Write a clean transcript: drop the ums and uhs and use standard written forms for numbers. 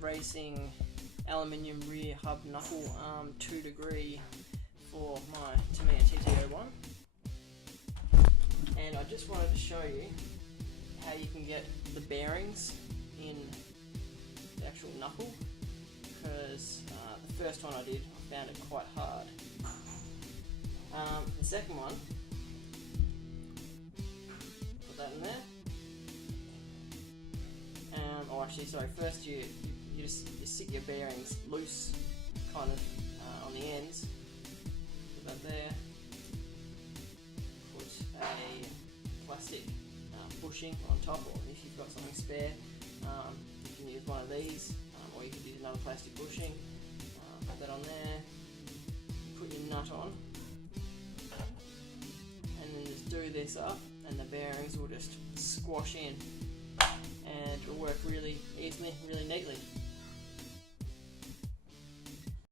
racing aluminium rear hub knuckle arm 2 degree for my Tamiya TT01, and I just wanted to show you how you can get the bearings in the actual knuckle, because the first one I did, I found it quite hard. The second one, put that in there. Oh, actually, sorry. First, you sit your bearings loose, kind of on the ends. Put that there. Put a plastic bushing on top, or if you've got something spare, you can use one of these, or you could use another plastic bushing. Put that on there. Put your nut on, and then just do this up, and the bearings will just squash in, and it'll work really easily, really neatly.